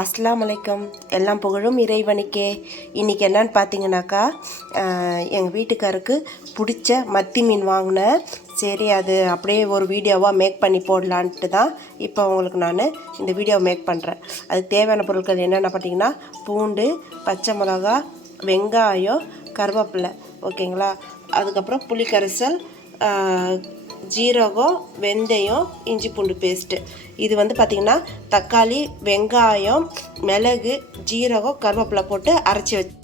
அஸ்லாம் வலைக்கம் எல்லாம் புகழும் இறைவனுக்கே. இன்றைக்கி என்னன்னு பார்த்தீங்கன்னாக்கா எங்கள் வீட்டுக்காருக்கு பிடிச்ச மத்தி மீன் வாங்கினேன். சரி அது அப்படியே ஒரு வீடியோவாக மேக் பண்ணி போடலான்ட்டு தான் இப்போ உங்களுக்கு நான் இந்த வீடியோ மேக் பண்ணுறேன் அதுக்கு தேவையான பொருட்கள் என்னென்ன பார்த்தீங்கன்னா பூண்டு பச்சை மிளகா வெங்காயம் கருவேப்பிலை. ஓகேங்களா? அதுக்கப்புறம் புளிக்கரைசல் ஜீரகம் வெந்தயம் இஞ்சி பூண்டு பேஸ்ட்டு இது வந்து பார்த்திங்கன்னா தக்காளி வெங்காயம் மிளகு ஜீரகம் கருவேப்பிலை போட்டு அரைச்சி வச்சு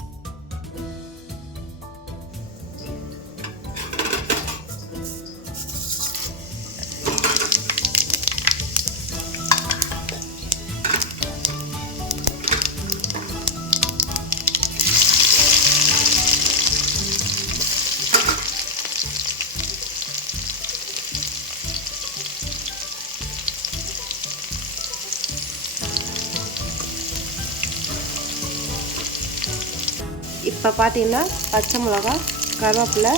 இப்போ பார்த்தீங்கன்னா பச்சை மிளகா கருவேப்பிலை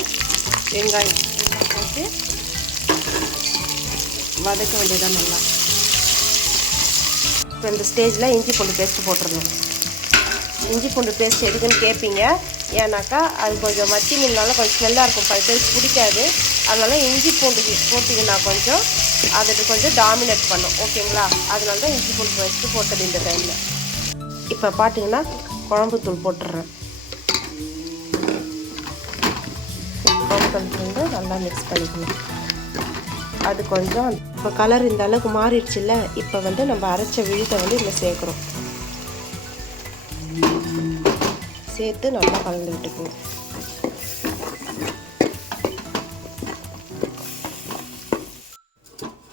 வெங்காயம். இதெல்லாம் போட்டு வதக்க வேண்டியதான் நல்லா. இப்போ இந்த ஸ்டேஜில் இஞ்சி பூண்டு பேஸ்ட்டு போட்டுருந்தோம் இஞ்சி பூண்டு பேஸ்ட் எதுக்குன்னு கேட்பீங்க ஏன்னாக்கா அது கொஞ்சம் மத்தி மீன்னால கொஞ்சம் ஸ்மெல்லாக இருக்கும். பல பேருக்கு பிடிக்காது. அதனால இஞ்சி பூண்டு போட்டிங்கன்னா கொஞ்சம் அதுக்கு கொஞ்சம் டாமினேட் பண்ணும். ஓகேங்களா? அதனால தான் இஞ்சி பூண்டு பேஸ்ட்டு போட்டது இந்த டைமில் இப்போ பார்த்தீங்கன்னா குழம்பு தூள் போட்டுடுறேன். குழம்பு நல்லா மிக்ஸ் பண்ணிக்கணும். அது கொஞ்சம் இப்போ கலர் இந்த அளவுக்கு மாறிடுச்சுல்ல இப்போ வந்து நம்ம அரைச்ச விழுத்தை வந்து இதில் சேர்க்குறோம். சேர்த்து நல்லா கலந்து விட்டுக்குவோம்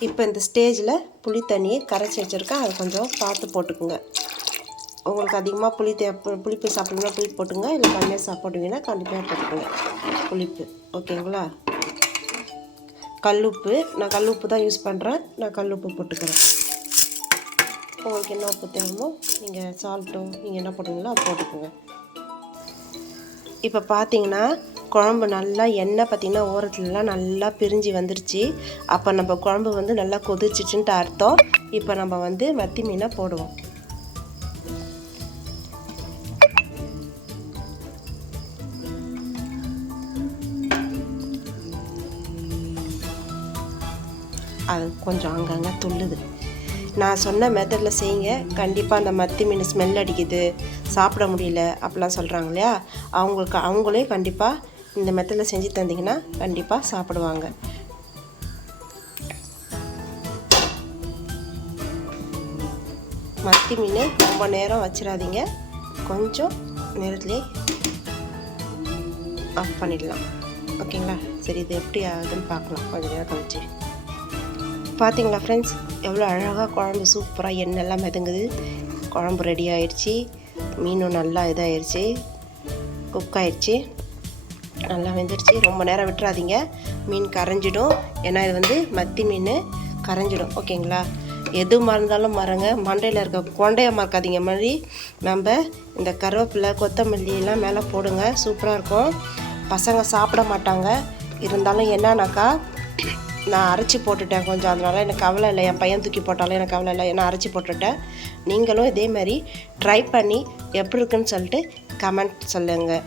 இப்போ இந்த ஸ்டேஜில் புளி தண்ணியை கரைச்சி வச்சுருக்கேன். அதை கொஞ்சம் பார்த்து போட்டுக்குங்க. உங்களுக்கு அதிகமாக புளி தே புளிப்பு சாப்பிட்றீங்கன்னா புளிப்பு போட்டுங்க. இல்லை கம்மியாக சாப்பிடுவீங்கன்னா கண்டிப்பாக போட்டுக்கோங்க. புளிப்பு. ஓகேங்களா? கல்லுப்பு. நான் கல்லுப்பு தான் யூஸ் பண்ணுறேன். நான் கல்லுப்பு போட்டுக்கிறேன். உங்களுக்கு என்ன உப்பு தேவைமோ நீங்கள் சால்ட்டும் நீங்கள் என்ன போடுறீங்களோ அது போட்டுக்கோங்க. இப்போ பார்த்தீங்கன்னா குழம்பு நல்லா எண்ணெய் பார்த்தீங்கன்னா ஓரத்துலலாம் நல்லா பிரிஞ்சு வந்துருச்சு. அப்போ நம்ம குழம்பு வந்து நல்லா கொதிச்சிச்சுன்ட்டு அர்த்தம். இப்போ நம்ம வந்து மத்தி மீனை போடுவோம். அது கொஞ்சம் அங்கங்கே துள்ளுது. நான் சொன்ன மெத்தடில் செய்யுங்க. கண்டிப்பாக அந்த மத்தி மீன் ஸ்மெல் அடிக்குது. சாப்பிட முடியல அப்படிலாம் சொல்கிறாங்க இல்லையா? அவங்களுக்கு அவங்களே கண்டிப்பாக இந்த மெத்தடில் செஞ்சு தந்தீங்கன்னா கண்டிப்பாக சாப்பிடுவாங்க. மத்தி மீன் ரொம்ப நேரம் வச்சிடாதீங்க. கொஞ்சம் நேரத்துலேயே ஆஃப் பண்ணிடலாம். ஓகேங்களா? சரி இது எப்படி ஆகுதுன்னு பார்க்கலாம். கொஞ்சம் நேரம் கழிச்சு. பார்த்தீங்களா ஃப்ரெண்ட்ஸ் எவ்வளோ அழகாக குழம்பு சூப்பராக எண்ணெய்லாம் மிதங்குது. குழம்பு ரெடி ஆயிடுச்சு. மீனும் நல்லா இதாகிடுச்சு குக் ஆயிடுச்சு நல்லா வெந்துடுச்சு ரொம்ப நேரம் விட்டுறாதீங்க. மீன் கரைஞ்சிடும். ஏன்னா இது வந்து மத்தி மீன். கரைஞ்சிடும். ஓகேங்களா? எது மறந்தாலும் மறங்க. மண்டையில் இருக்க கொண்டையை மறக்காதீங்க. மாதிரி நம்ம இந்த கருவேப்பிலை கொத்தமல்லி எல்லாம் மேலே போடுங்க. சூப்பராக இருக்கும். பசங்க சாப்பிட மாட்டாங்க. இருந்தாலும் என்னன்னாக்கா நான் அரைச்சி போட்டுட்டேன் கொஞ்சம். அதனால எனக்கு கவலை இல்லை. என் பையன் தூக்கி போட்டாலும் எனக்கு கவலை இல்லை. நான் அரைச்சி போட்டுட்டேன். நீங்களும் இதே மாதிரி ட்ரை பண்ணி எப்படி இருக்குன்னு சொல்லிட்டு கமெண்ட் சொல்லுங்கள்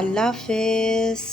அல்லாஃபேஸ்